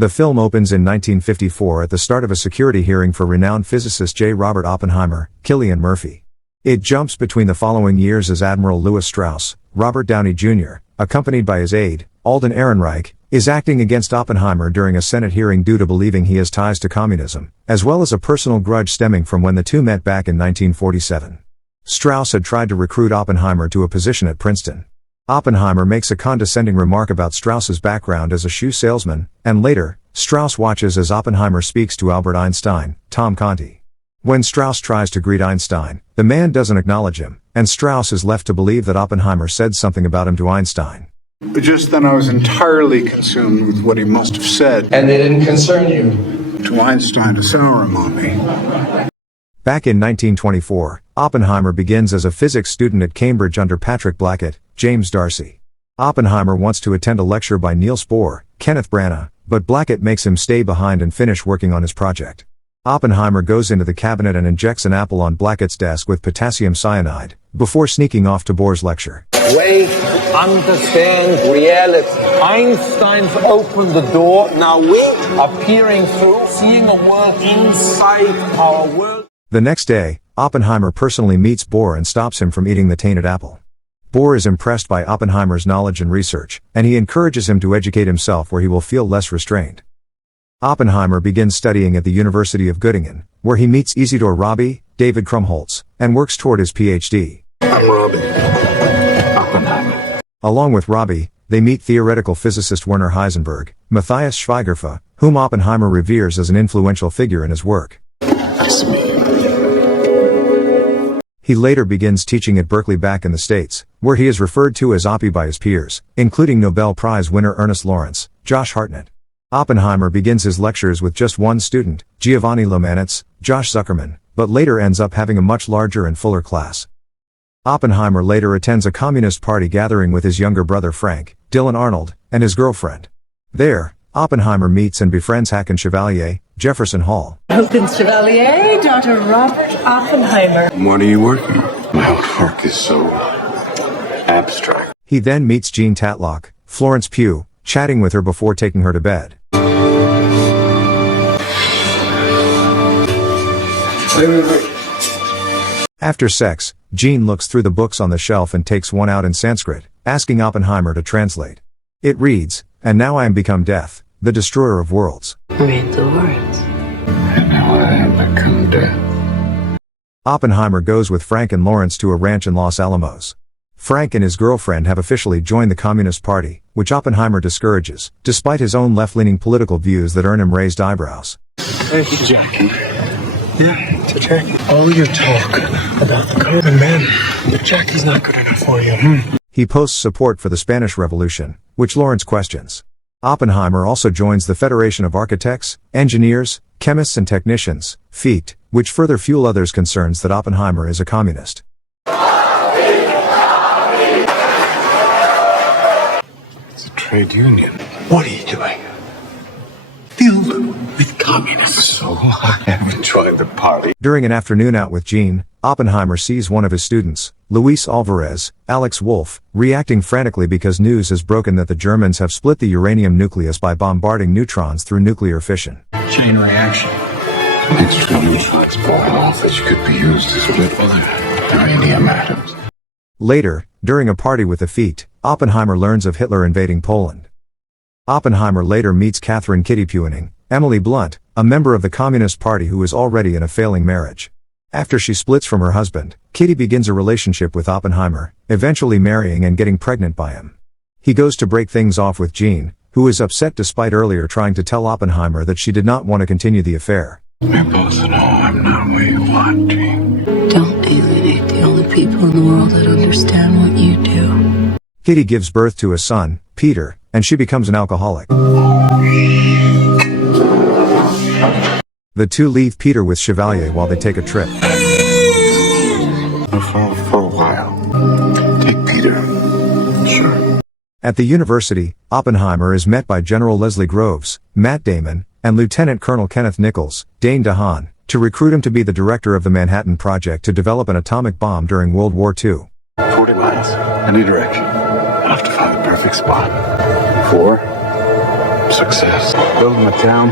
The film opens in 1954 at the start of a security hearing for renowned physicist J. Robert Oppenheimer, Cillian Murphy. It jumps between the following years as Admiral Lewis Strauss. Robert Downey Jr., accompanied by his aide, Alden Ehrenreich, is acting against Oppenheimer during a Senate hearing due to believing he has ties to communism, as well as a personal grudge stemming from when the two met back in 1947. Strauss had tried to recruit Oppenheimer to a position at Princeton. Oppenheimer makes a condescending remark about Strauss's background as a shoe salesman, and later, Strauss watches as Oppenheimer speaks to Albert Einstein, Tom Conti. When Strauss tries to greet Einstein, the man doesn't acknowledge him, and Strauss is left to believe that Oppenheimer said something about him to Einstein. But just then I was entirely consumed with what he must have said. And they didn't concern you? To Einstein, a sour mommy. Back in 1924, Oppenheimer begins as a physics student at Cambridge under Patrick Blackett, James Darcy. Oppenheimer wants to attend a lecture by Niels Bohr, Kenneth Branagh, but Blackett makes him stay behind and finish working on his project. Oppenheimer goes into the cabinet and injects an apple on Blackett's desk with potassium cyanide, before sneaking off to Bohr's lecture. Wait, understand reality. Einstein's opened the door, now we are peering through, seeing a world inside our world. The next day, Oppenheimer personally meets Bohr and stops him from eating the tainted apple. Bohr is impressed by Oppenheimer's knowledge and research, and he encourages him to educate himself where he will feel less restrained. Oppenheimer begins studying at the University of Göttingen, where he meets Isidor Rabi, David Krumholtz, and works toward his PhD. I'm Robin. Oppenheimer. Along with Rabi, they meet theoretical physicist Werner Heisenberg, Matthias Schweigerfe, whom Oppenheimer reveres as an influential figure in his work. That's me. He later begins teaching at Berkeley back in the States, where he is referred to as Oppie by his peers, including Nobel Prize winner Ernest Lawrence, Josh Hartnett. Oppenheimer begins his lectures with just one student, Giovanni Lomanitz, Josh Zuckerman, but later ends up having a much larger and fuller class. Oppenheimer later attends a Communist Party gathering with his younger brother Frank, Dylan Arnold, and his girlfriend. There, Oppenheimer meets and befriends Haken Chevalier, Jefferson Hall. Haken Chevalier, daughter Robert Oppenheimer. What are you working on? My work is so abstract. He then meets Jean Tatlock, Florence Pugh, chatting with her before taking her to bed. After sex, Jean looks through the books on the shelf and takes one out in Sanskrit, asking Oppenheimer to translate. It reads, "And now I am become death, the destroyer of worlds." Read the words. And now I have become dead. Oppenheimer goes with Frank and Lawrence to a ranch in Los Alamos. Frank and his girlfriend have officially joined the Communist Party, which Oppenheimer discourages, despite his own left-leaning political views that earn him raised eyebrows. Thank you, Jackie. Yeah, to Jackie. All your talk about the common man, but Jackie's not good enough for you. He posts support for the Spanish Revolution, which Lawrence questions. Oppenheimer also joins the Federation of Architects, Engineers, Chemists and Technicians, FICT, which further fuel others' concerns that Oppenheimer is a communist. It's a trade union. What are you doing? Filled with communists. So I haven't joined the party. During an afternoon out with Jean, Oppenheimer sees one of his students, Luis Alvarez, Alex Wolff, reacting frantically because news has broken that the Germans have split the uranium nucleus by bombarding neutrons through nuclear fission. Chain reaction. Extra neutrons falling off which could be used to split other uranium atoms. Later, during a party with the FICT, Oppenheimer learns of Hitler invading Poland. Oppenheimer later meets Catherine Kitty Puening, Emily Blunt, a member of the Communist Party who is already in a failing marriage. After she splits from her husband, Kitty begins a relationship with Oppenheimer, eventually marrying and getting pregnant by him. He goes to break things off with Jean, who is upset despite earlier trying to tell Oppenheimer that she did not want to continue the affair. We both know I'm not where you want, Jean. Don't alienate the only people in the world that understand what you do. Kitty gives birth to a son, Peter, and she becomes an alcoholic. The two leave Peter with Chevalier while they take a trip. For a while. Take Peter. Sure. At the university, Oppenheimer is met by General Leslie Groves, Matt Damon, and Lieutenant Colonel Kenneth Nichols, Dane DeHaan, to recruit him to be the director of the Manhattan Project to develop an atomic bomb during World War II. 40 miles. Any direction. I'll have to find the perfect spot. 4, Success. Building a town.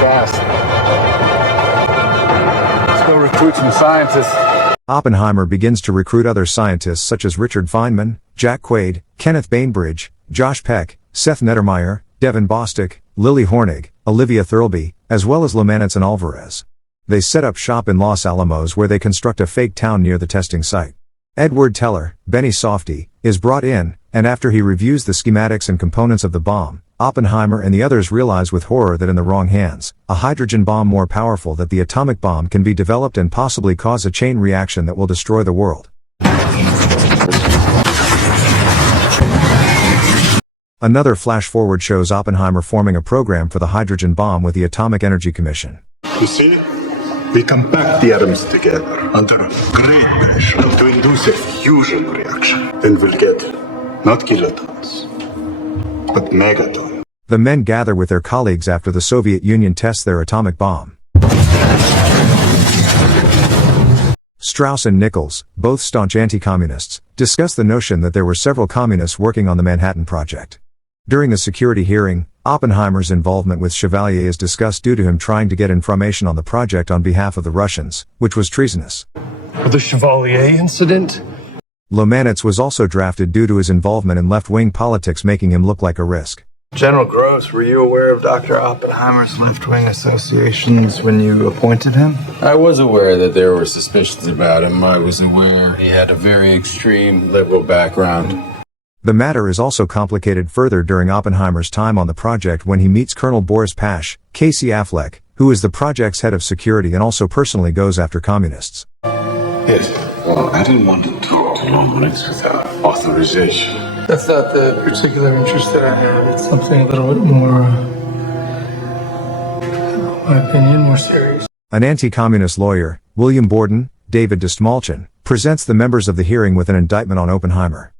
Fast. Let's go recruit some scientists. Oppenheimer begins to recruit other scientists such as Richard Feynman, Jack Quaid, Kenneth Bainbridge, Josh Peck, Seth Nettermeyer, Devin Bostick, Lily Hornig, Olivia Thirlby, as well as Lomanitz and Alvarez. They set up shop in Los Alamos where they construct a fake town near the testing site. Edward Teller, Benny Softy, is brought in, and after he reviews the schematics and components of the bomb, Oppenheimer and the others realize with horror that in the wrong hands, a hydrogen bomb more powerful than the atomic bomb can be developed and possibly cause a chain reaction that will destroy the world. Another flash forward shows Oppenheimer forming a program for the hydrogen bomb with the Atomic Energy Commission. You see? We compact the atoms together under great pressure to induce a fusion reaction. Then we'll get not kilotons, but megatons. The men gather with their colleagues after the Soviet Union tests their atomic bomb. Strauss and Nichols, both staunch anti-communists, discuss the notion that there were several communists working on the Manhattan Project. During a security hearing, Oppenheimer's involvement with Chevalier is discussed due to him trying to get information on the project on behalf of the Russians, which was treasonous. The Chevalier incident? Lomanitz was also drafted due to his involvement in left-wing politics, making him look like a risk. General Gross, were you aware of Dr. Oppenheimer's left-wing associations when you appointed him? I was aware that there were suspicions about him. I was aware he had a very extreme liberal background. The matter is also complicated further during Oppenheimer's time on the project when he meets Colonel Boris Pash, Casey Affleck, who is the project's head of security and also personally goes after communists. Yes, well, I didn't want to talk to Lomanitz without authorization. That's not the particular interest that I have. It's something a little bit more, in my opinion, more serious. An anti-communist lawyer, William Borden, David Dastmalchian, presents the members of the hearing with an indictment on Oppenheimer.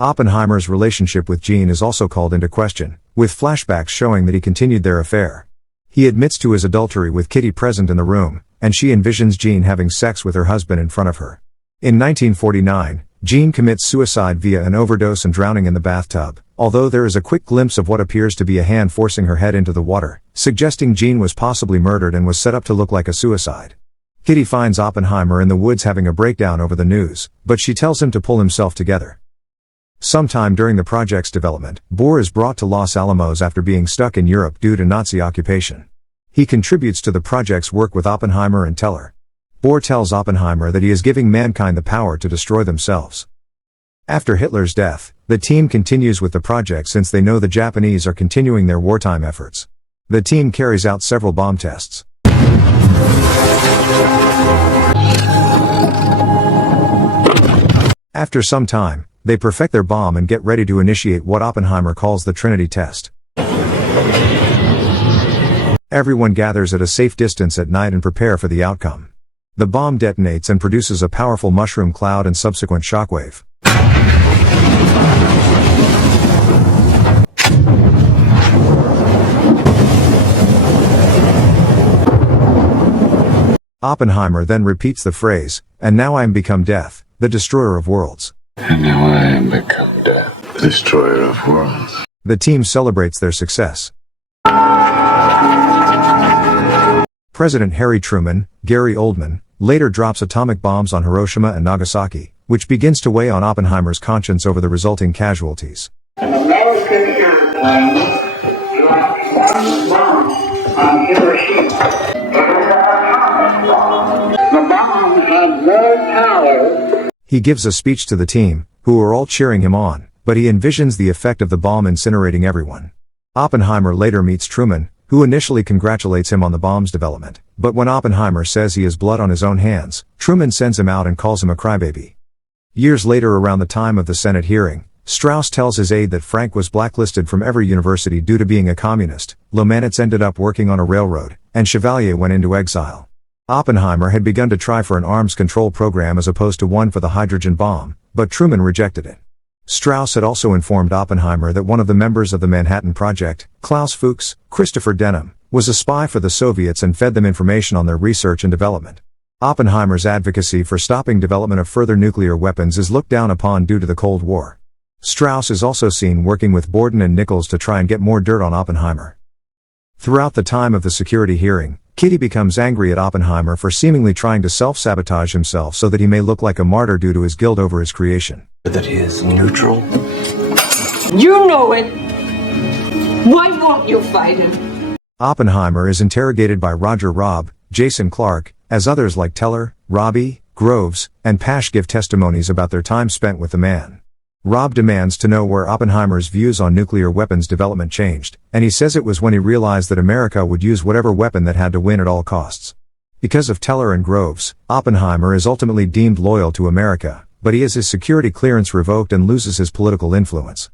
Oppenheimer's relationship with Jean is also called into question, with flashbacks showing that he continued their affair. He admits to his adultery with Kitty present in the room, and she envisions Jean having sex with her husband in front of her. In 1949, Jean commits suicide via an overdose and drowning in the bathtub, although there is a quick glimpse of what appears to be a hand forcing her head into the water, suggesting Jean was possibly murdered and was set up to look like a suicide. Kitty finds Oppenheimer in the woods having a breakdown over the news, but she tells him to pull himself together. Sometime during the project's development, Bohr is brought to Los Alamos after being stuck in Europe due to Nazi occupation. He contributes to the project's work with Oppenheimer and Teller. Bohr tells Oppenheimer that he is giving mankind the power to destroy themselves. After Hitler's death, the team continues with the project since they know the Japanese are continuing their wartime efforts. The team carries out several bomb tests. After some time, they perfect their bomb and get ready to initiate what Oppenheimer calls the Trinity test. Everyone gathers at a safe distance at night and prepare for the outcome. The bomb detonates and produces a powerful mushroom cloud and subsequent shockwave. Oppenheimer then repeats the phrase, "And now I am become death, the destroyer of worlds." And now I am become death, destroyer of worlds. The team celebrates their success. President Harry Truman, Gary Oldman, later drops atomic bombs on Hiroshima and Nagasaki, which begins to weigh on Oppenheimer's conscience over the resulting casualties. An American airplane dropped one bomb on Hiroshima. It was an atomic bomb. The bomb had more power. He gives a speech to the team, who are all cheering him on, but he envisions the effect of the bomb incinerating everyone. Oppenheimer later meets Truman, who initially congratulates him on the bomb's development, but when Oppenheimer says he has blood on his own hands, Truman sends him out and calls him a crybaby. Years later, around the time of the Senate hearing, Strauss tells his aide that Frank was blacklisted from every university due to being a communist, Lomanitz ended up working on a railroad, and Chevalier went into exile. Oppenheimer had begun to try for an arms control program as opposed to one for the hydrogen bomb, but Truman rejected it. Strauss had also informed Oppenheimer that one of the members of the Manhattan Project, Klaus Fuchs, Christopher Denham, was a spy for the Soviets and fed them information on their research and development. Oppenheimer's advocacy for stopping development of further nuclear weapons is looked down upon due to the Cold War. Strauss is also seen working with Borden and Nichols to try and get more dirt on Oppenheimer. Throughout the time of the security hearing, Kitty becomes angry at Oppenheimer for seemingly trying to self-sabotage himself so that he may look like a martyr due to his guilt over his creation. That he is neutral. You know it. Why won't you fight him? Oppenheimer is interrogated by Roger Robb, Jason Clarke, as others like Teller, Robbie, Groves, and Pash give testimonies about their time spent with the man. Robb demands to know where Oppenheimer's views on nuclear weapons development changed, and he says it was when he realized that America would use whatever weapon that had to win at all costs. Because of Teller and Groves, Oppenheimer is ultimately deemed loyal to America, but he has his security clearance revoked and loses his political influence.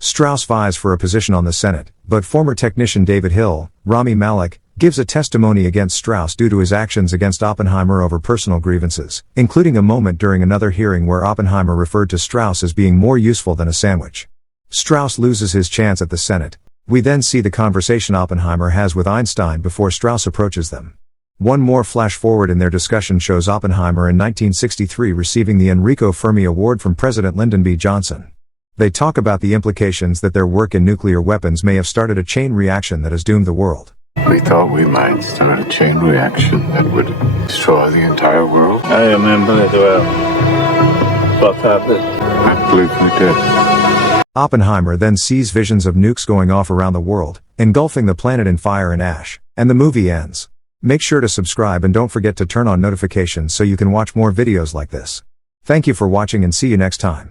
Strauss vies for a position on the Senate, but former technician David Hill, Rami Malek, gives a testimony against Strauss due to his actions against Oppenheimer over personal grievances, including a moment during another hearing where Oppenheimer referred to Strauss as being more useful than a sandwich. Strauss loses his chance at the Senate. We then see the conversation Oppenheimer has with Einstein before Strauss approaches them. One more flash forward in their discussion shows Oppenheimer in 1963 receiving the Enrico Fermi Award from President Lyndon B. Johnson. They talk about the implications that their work in nuclear weapons may have started a chain reaction that has doomed the world. We thought we might start a chain reaction that would destroy the entire world. I remember it well. What happened? I believe we did. Oppenheimer then sees visions of nukes going off around the world, engulfing the planet in fire and ash, and the movie ends. Make sure to subscribe and don't forget to turn on notifications so you can watch more videos like this. Thank you for watching and see you next time.